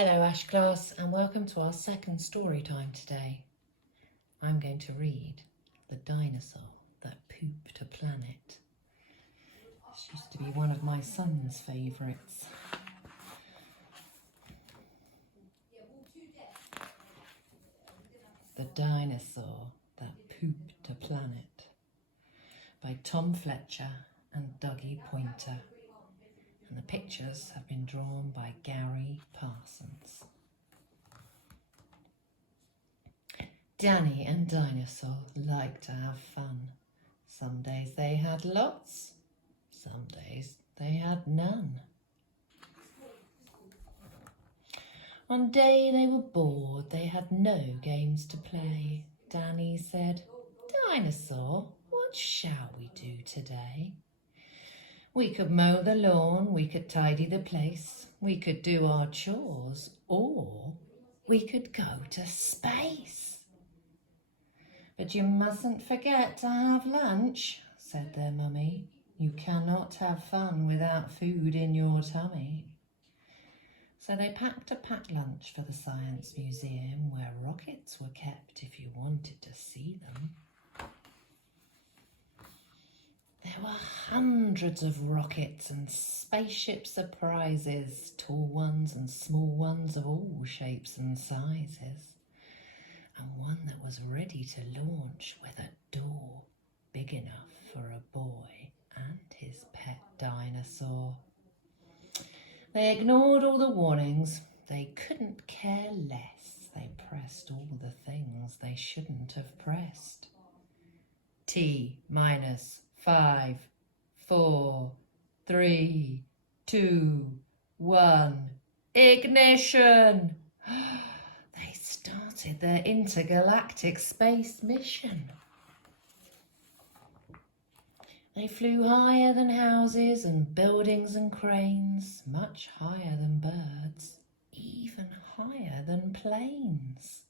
Hello Ash class and welcome to our second story time today. I'm going to read The Dinosaur That Pooped a Planet. This used to be one of my son's favourites. The Dinosaur That Pooped a Planet by Tom Fletcher and Dougie Poynter. And the pictures have been drawn by Gary Parsons. Danny and Dinosaur liked to have fun. Some days they had lots, some days they had none. One day they were bored, they had no games to play. Danny said, "Dinosaur, what shall we do today? We could mow the lawn, we could tidy the place, we could do our chores, or we could go to space." "But you mustn't forget to have lunch," said their mummy. "You cannot have fun without food in your tummy." So they packed a packed lunch for the Science Museum, where rockets were kept if you wanted to see them. There were hundreds of rockets and spaceship surprises, tall ones and small ones of all shapes and sizes, and one that was ready to launch with a door big enough for a boy and his pet dinosaur. They ignored all the warnings. They couldn't care less. They pressed all the things they shouldn't have pressed. T-5, 4, 3, 2, 1, ignition! They started their intergalactic space mission. They flew higher than houses and buildings and cranes, much higher than birds, even higher than planes.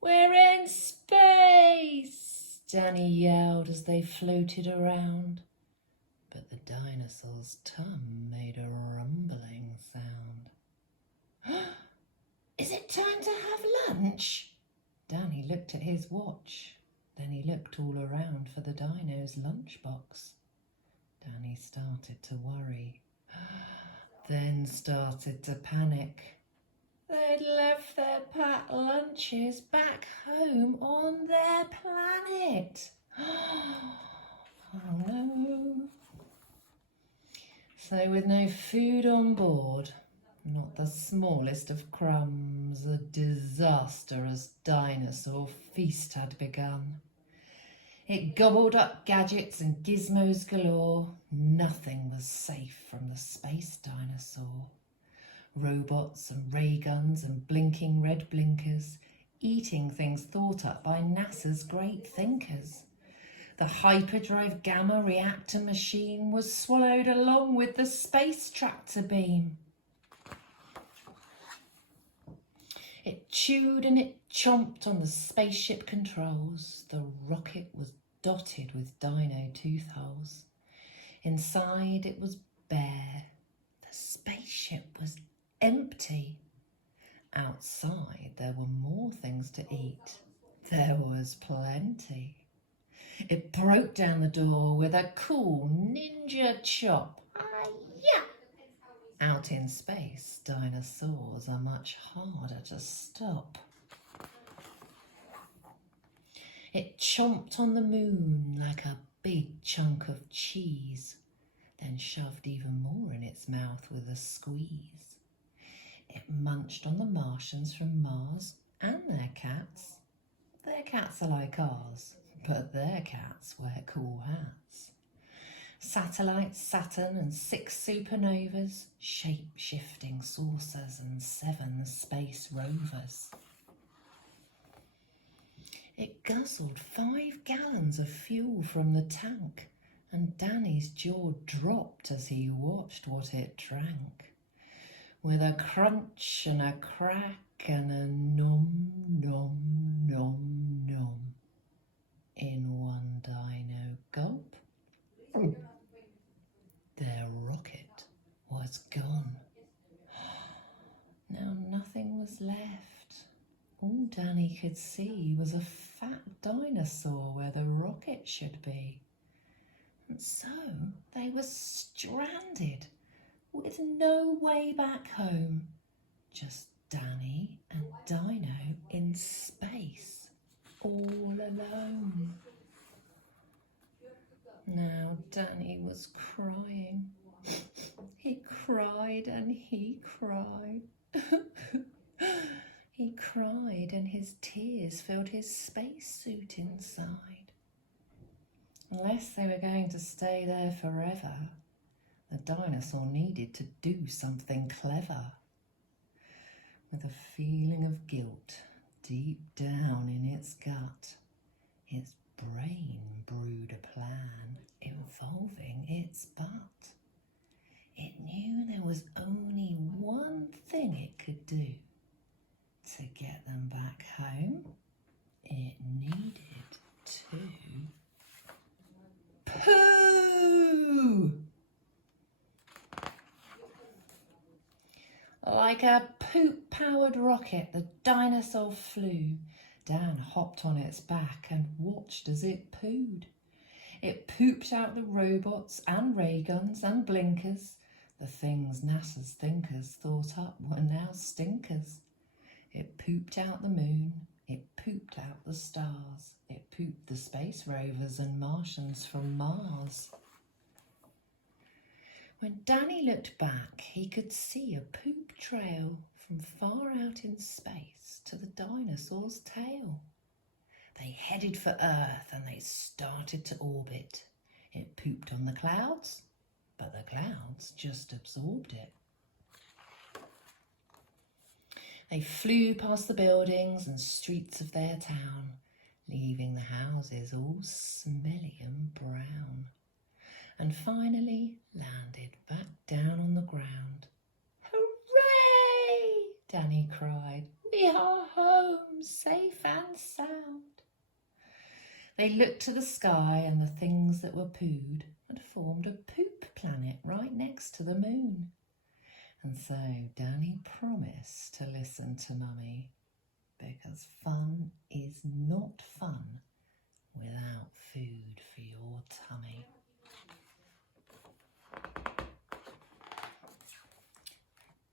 "We're in space!" Danny yelled as they floated around. But the dinosaur's tum made a rumbling sound. "Is it time to have lunch?" Danny looked at his watch. Then he looked all around for the dino's lunchbox. Danny started to worry, then started to panic. They'd left their packed lunches back home on their planet. Oh no. So with no food on board, not the smallest of crumbs, a disastrous dinosaur feast had begun. It gobbled up gadgets and gizmos galore. Nothing was safe from the space dinosaur. Robots and ray guns and blinking red blinkers, eating things thought up by NASA's great thinkers. The hyperdrive gamma reactor machine was swallowed along with the space tractor beam. It chewed and it chomped on the spaceship controls. The rocket was dotted with dino tooth holes. Inside it was bare. The spaceship was empty. Outside there were more things to eat. There was plenty. It broke down the door with a cool ninja chop. Hi-ya! Out in space, dinosaurs are much harder to stop. It chomped on the moon like a big chunk of cheese, then shoved even more in its mouth with a squeeze. It munched on the Martians from Mars and their cats. Their cats are like ours, but their cats wear cool hats. Satellites, Saturn and 6 supernovas, shape-shifting saucers and 7 space rovers. It guzzled 5 gallons of fuel from the tank, and Danny's jaw dropped as he watched what it drank. With a crunch and a crack and a nom, nom, nom, nom, in one dino gulp, their rocket was was gone. Now nothing was left. All Danny could see was a fat dinosaur where the rocket should be. And so they were stranded with no way back home. Just Danny and Dino in space, all alone. Now Danny was crying. He cried and he cried. He cried and his tears filled his spacesuit inside. Unless they were going to stay there forever, the dinosaur needed to do something clever. With a feeling of guilt deep down in its gut, its brain brewed a plan involving its butt. It knew there was only one thing it could do to get them back home. It needed to poo! Like a poop-powered rocket, the dinosaur flew. Dan hopped on its back and watched as it pooed. It pooped out the robots and ray guns and blinkers. The things NASA's thinkers thought up were now stinkers. It pooped out the moon. It pooped out the stars. It pooped the space rovers and Martians from Mars. When Danny looked back, he could see a poop trail from far out in space to the dinosaur's tail. They headed for Earth and they started to orbit. It pooped on the clouds, but the clouds just absorbed it. They flew past the buildings and streets of their town, leaving the houses all smelly and brown, and finally landed back down on the ground. Hooray! Danny cried. We are home, safe and sound. They looked to the sky and the things that were pooed had formed a poop planet right next to the moon. And so Danny promised to listen to Mummy, because fun is not fun without food for your tummy.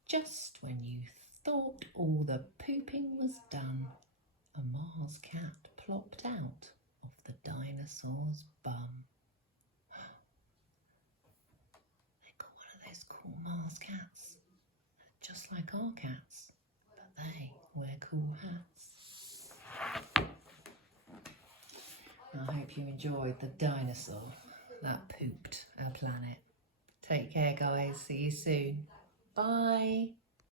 Just when you thought all the pooping was done, a Mars cat plopped out of the dinosaur's bum. They got one of those cool Mars cats, just like our cats, but they wear cool hats. I hope you enjoyed the dinosaur that pooped our planet. Take care, guys. See you soon. Bye.